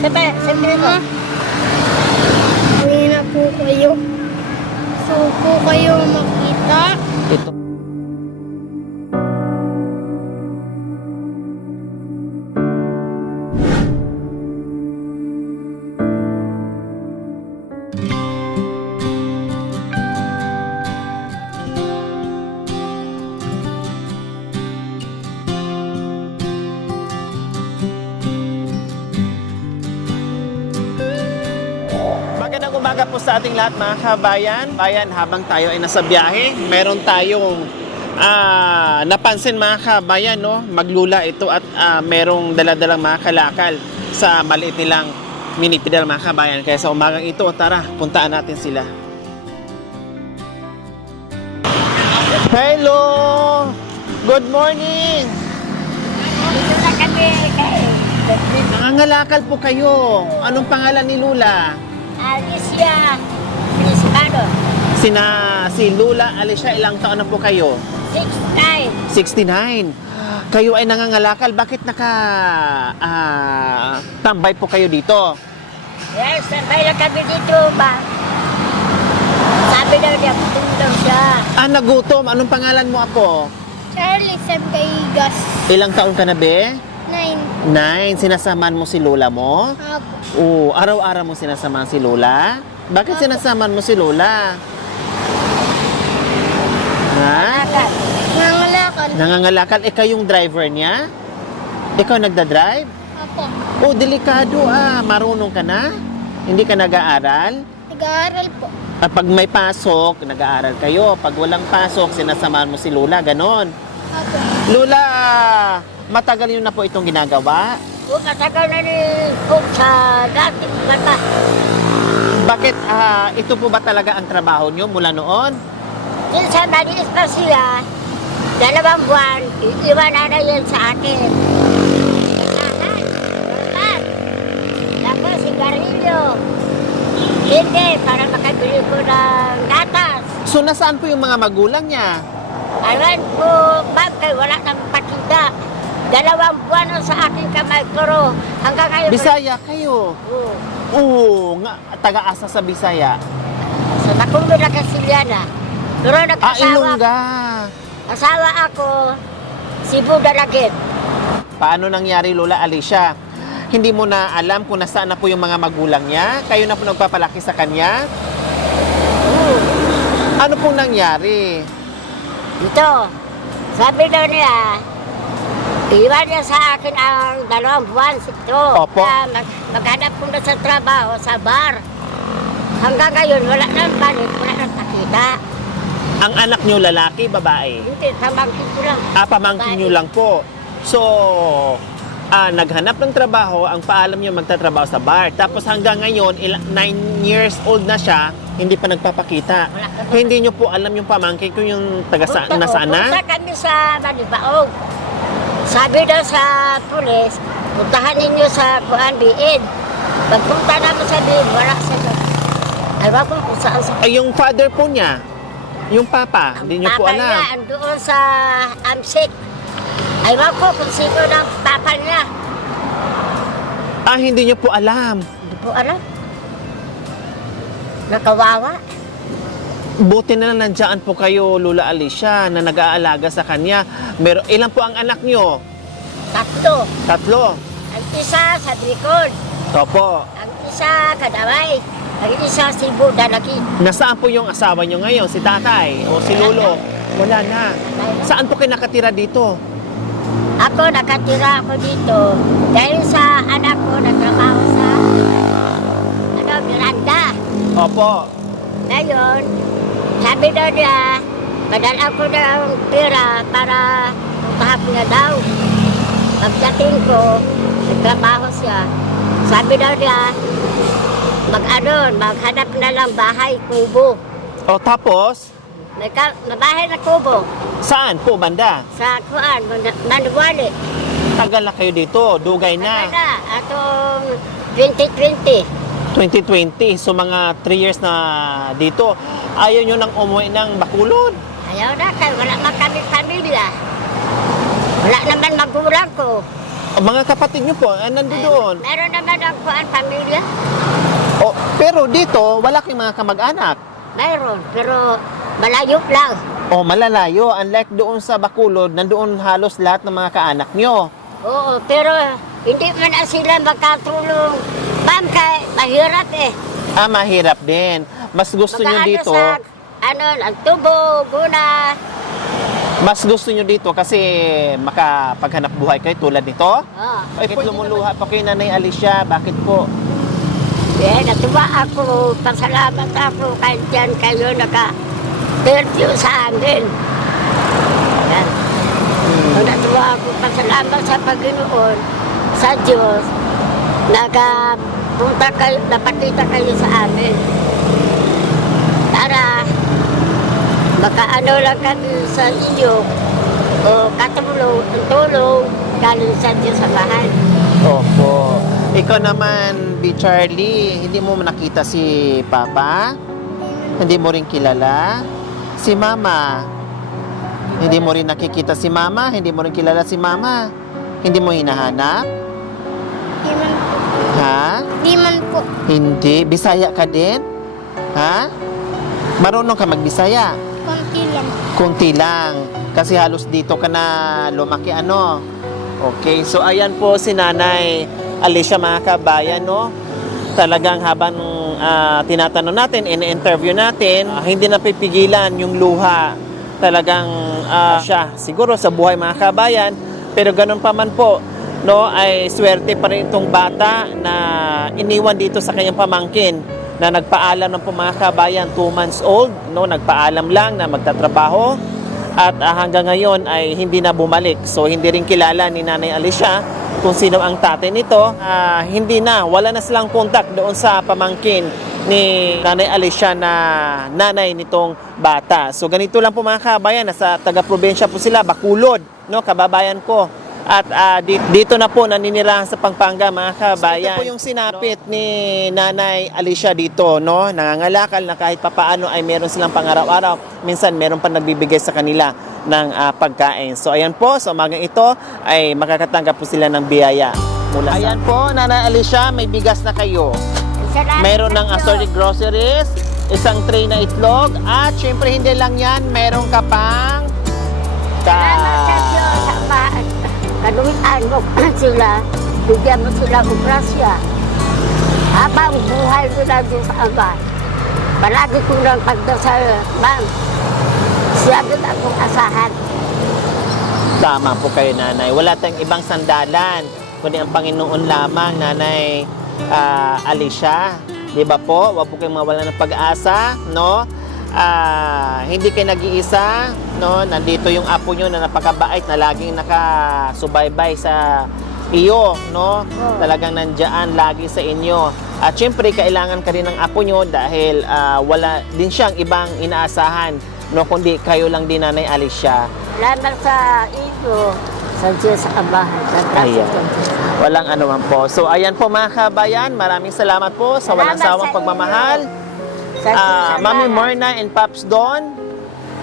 Sabi ko. Hindi na po kayo. So po kayo makita. Ito. Magandang umaga po sa ating lahat mga kabayan. Habang tayo ay nasa biyahe, meron tayong napansin mga kabayan, no? Maglula ito at merong daladalang mga kalakal sa maliit nilang mini pedal mga kabayan. Kaya sa umagang ito, tara, puntaan natin sila. Hello! Good morning! Dito na kami. Nangangalakal po kayo. Anong pangalan ni Lula? Alicia Principado. Si Lula Alicia, ilang taon na po kayo? 69. 69. Kayo ay nangangalakal. Bakit tambay po kayo dito? Yes, sabay lang kami dito ba? Sabi daw niya, tulong siya. Nagutom. Anong pangalan mo ako? Charlie Sam Kaigas. Ilang taon ka na, be? 9. 9. Sinasamahan mo si Lola mo? Apo. Oo. Araw-araw mo sinasamahan si Lola? Bakit sinasamahan mo si Lola? Ha? Nangalakal. Nangangalakal. Ikaw yung driver niya? Ikaw nagda-drive? Apo. Oh, delikado Marunong ka na? Hindi ka nag-aaral? Nag-aaral po. Pag may pasok, nag-aaral kayo. Pag walang pasok, sinasamahan mo si Lola. Ganon. Apo. Lola, matagal yun na po itong ginagawa? Kung matagal na ni Cook sa dati, bata. Bakit ito po ba talaga ang trabaho nyo mula noon? Minsan maliis pa siya, 2 buwan, iiwanan na yan sa akin. Lahat. Tapos sigarilyo. Hindi, para makabili ko ng gatas. So, nasaan po yung mga magulang niya? Ayun po, ma'am, kay wala nang pakita. 2 buwan na sa aking kamay, pero hanggang ngayon... Bisaya kayo? Oo. Oo, nga, taga-asa sa Bisaya. Sa Tacundo na Casiliana. Pero nag-asawa, Ilongga. asawa ako, Cebu Dalagit. Paano nangyari, Lola Alicia? Hindi mo na alam kung nasaan na po yung mga magulang niya? Kayo na po nagpapalaki sa kanya? Ano pong nangyari? Ito, sabi daw niya, iwan niya sa akin ang 2 buwan ito. Opo. Maghanap ko na sa trabaho, sa bar. Hanggang ngayon, wala nang balik, wala nang nakita. Ang anak niyo lalaki, babae? Hindi, pamangkin ko lang. Pamangkin niyo lang po. So, naghanap ng trabaho, ang paalam niyo magtatrabaho sa bar. Tapos hanggang ngayon, 9 years old na siya, hindi pa nagpapakita. Hindi niyo po alam yung pamangkin ko yung nasaan na? Punta kami sa Manibaog. Sabi daw sa pulis, puntahan ninyo sa Kuan Biid. Pagpunta namin sa Biid, wala siya doon. Ewan ko kung saan sa... Ay, yung father po niya, yung papa, hindi niyo po Papa niya, alam. andoon sa Amsik. Ewan ko kung sino ng papa niya. Hindi niyo po alam. Hindi po alam. Nakawawa. Buti na lang nandiyan po kayo, Lola Alicia, na nag-aalaga sa kanya. Ilan po ang anak niyo? 3. 3. Ang isa sa Bicol. Opo. Ang isa Kadaway. Ang isa Cebu Dalaki. Nasaan po yung asawa niyo ngayon? Si tatay o si lolo? Wala na. Saan po kayo nakatira dito? Ako, nakatira ako dito dahil sa anak ko nagtrabaho sa Miranda. Opo. Ngayon, sabi daw niya, madala ko ng pera para puntahan niya daw. Pagdating ko, nagtrabaho siya. Sabi daw niya, maghanap na lang bahay, kubo. O tapos, Mabahay na kubo saan po banda? sa Kuan, Manuwali. Tagal na kayo dito, dugay na. Ano na, atong 2020. 2020, so mga 3 years na dito. Ayaw nyo nang umuwi ng Bacolod. Ayaw na, kaya wala man kami pamilya. Wala naman magulang ko. Mga kapatid niyo po, nandoon. Meron naman ako ang pamilya. Oh, pero dito, wala kayong mga kamag-anak. Meron, pero malayo lang. O malalayo, unlike doon sa Bacolod, nandoon halos lahat ng mga kaanak nyo. Oo, pero hindi man na sila makatulong. Ma'am, kay mahirap eh. Mahirap din. Mas gusto nyo Magkaano dito, sa, ang tubo, guna. mas gusto nyo dito kasi makapaghanap buhay kayo tulad nito? Oh. Bakit lumuluha pa kayo, Nanay Alicia? Bakit po? Natuwa ako, pasalamat ako kahit dyan kayo naka-interview sa amin. Yan. Natuwa ako, pasalamat sa Panginoon, sa Diyos, nakapunta kayo, napakita kayo sa amin. Para makaano lang kami sa inyo, o katulong, tulong, galing sa Diyos sa bahay. Opo. Ikaw naman, B. Charlie, hindi mo nakita si Papa? Hindi mo rin kilala? Si Mama? Hindi mo rin nakikita si Mama? Hindi mo rin kilala si Mama? Hindi mo hinahanap? Di man po. Ha? Di man po. Hindi. Bisaya ka din? Ha? Marunong ka magbisaya? Konti lang. Kunti lang. Kasi halos dito ka na lumaki, ano? Okay, so ayan po si Nanay Alicia, mga kabayan, no? Talagang habang tinatanong natin, in-interview natin, hindi napipigilan yung luha. Talagang siya, siguro sa buhay, mga kabayan, pero ganun pa man po, no, ay swerte pa rin itong bata na iniwan dito sa kanyang pamangkin na nagpaalam ng po, mga kabayan, 2 months old, no, nagpaalam lang na magtatrabaho at hanggang ngayon ay hindi na bumalik. So hindi rin kilala ni Nanay Alicia kung sino ang tatay nito. Hindi na, wala na silang contact doon sa pamangkin ni Nanay Alicia na nanay nitong bata. So ganito lang po, mga kabayan, nasa taga-probinsya po sila, Bacolod, no, kababayan ko. At dito na po naninirahan sa Pampanga, mga kabayan. So, ito po yung sinapit ni Nanay Alicia dito, no? Nangangalakal na kahit papaano ay meron silang pang-araw-araw. Minsan meron pa nagbibigay sa kanila ng pagkain. So ayan po, sa umagang ito ay makakatanggap po sila ng biyaya mula sa... Ayan po, Nanay Alicia, may bigas na kayo. Salamat Meron ng sa Diyos. assorted groceries, isang tray na itlog, at syempre hindi lang yan, meron ka pang... Salamat sa Diyos. Kaluwian mo sila, bigyan mo sila ng grasya. Habang buhay mo na Diyos sa Ama, palagi ko lang pagdasal, ma'am, siya din akong asahan. Tama po kayo, Nanay. Wala tayong ibang sandalan, kundi ang Panginoon lamang, Nanay Alicia. Di ba po? Huwag po kayong mawala ng pag-asa, no? Hindi kayo nag-iisa, no? Nandito yung apo nyo na napakabait, na laging nakasubaybay sa iyo, no? Talagang nandyan lagi sa inyo. At syempre, kailangan ka rin ng apo nyo dahil wala din siyang ibang inaasahan, no? Kundi kayo lang din, Nanay Alicia. Salamat sa inyo, sa Diyos sa Ama. Ayan. Walang anuman po. So, ayan po, mga kabayan. Maraming salamat po sa walang Salamat sawang sa pagmamahal. Sa Diyos sa Mami Ama. Morna and Pops Don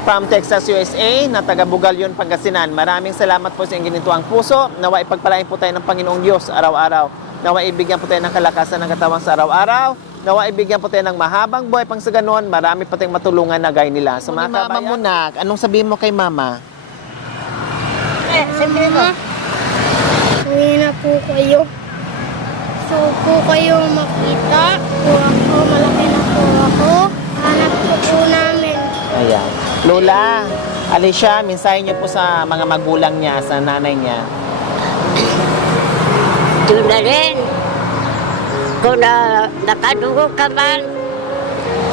from Texas, USA, na taga Bugalyon, Pangasinan. Maraming salamat po sa inyong ginituang puso. Nawa ipagpalain po tayo ng Panginoong Diyos araw-araw. Nawa ibigyan po tayo ng kalakasan ng katawan sa araw-araw. Nawa ibigyan po tayo ng mahabang buhay pang sa ganon. Marami pa tayong matulungan na gaya nila. So, mga Mama Munak, anong sabihin mo kay Mama? Sabihin mo. Uwi na po kayo. So po kayo makita. Po ako, malaki na po ako. Hanap po namin. Ayan. Lola, Alicia, mensahe niyo po sa mga magulang niya, sa nanay niya. Doon na rin. Kung nakadugo ka man,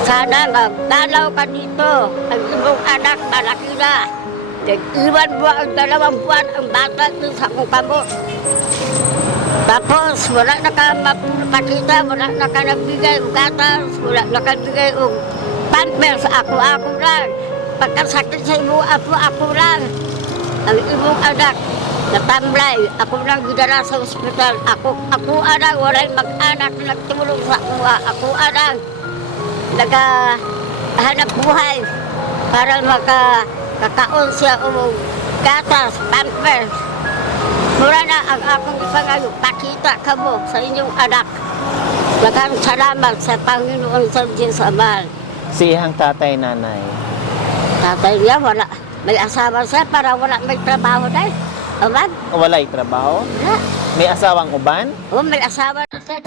sana magdalaw ka dito. Ang iyong anak, malaki na. Nag-iwan mo ang 2 buwan ang bata doon sa kukamot. Tapos, wala na ka mapakita, wala na ka nagbigay o gatas, wala na ka nagbigay o pampers, ako lang. Pagkasakit sa imo, ako lang. Ang imong anak, natamblay, ako lang gidala sa ospital. Ako anak, walay mag-anak na nagtulong sa ako anak. Naghahanap buhay para makakaon siya o gatas, pampers. Mura na ang akong ipangalo, pakita ka mo sa inyong anak. Magang salamat sa Panginoon sa Diyos Ama. Si ihang tatay, nanay. Tatay niya, wala. May asawa siya para wala may trabaho dahil. Amag? Walay trabaho? Ha? May asawang uban? O, may asawa na siya.